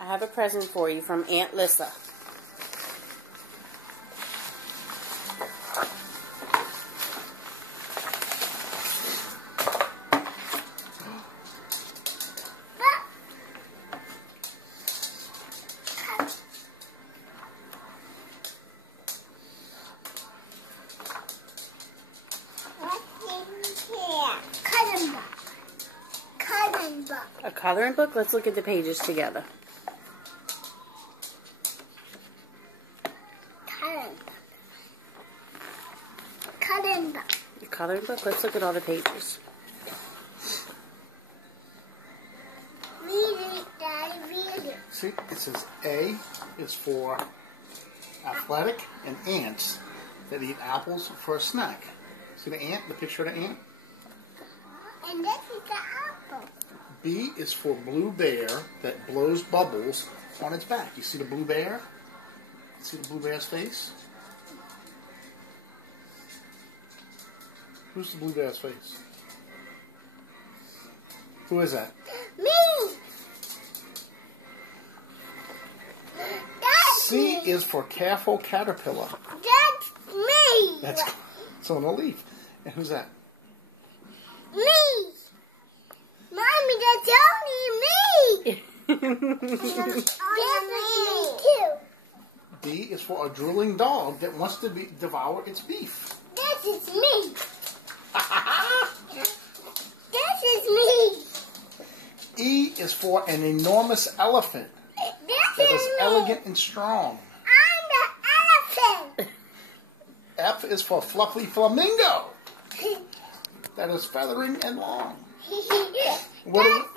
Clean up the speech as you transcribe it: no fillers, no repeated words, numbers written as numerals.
I have a present for you from Aunt Lissa. A coloring book? Let's look at the pages together. Coloring book. A coloring book? Let's look at all the pages. Read it, Daddy, read it. See, it says A is for athletic and ants that eat apples for a snack. See the ant, the picture of the ant? And this is the apple. B is for blue bear that blows bubbles on its back. You see the blue bear? See the blue bear's face? Who's the blue bear's face? Who is that? Me! That's C me. is for careful caterpillar. That's me. It's on a leaf. And who's that? Me. Mommy, that's only me. That's me too. D is for a drooling dog that wants to devour its beef. This is me. This is me. E is for an enormous elephant This that is is me. elegant and strong. I'm the elephant. F is for fluffy flamingo that is feathering and long. What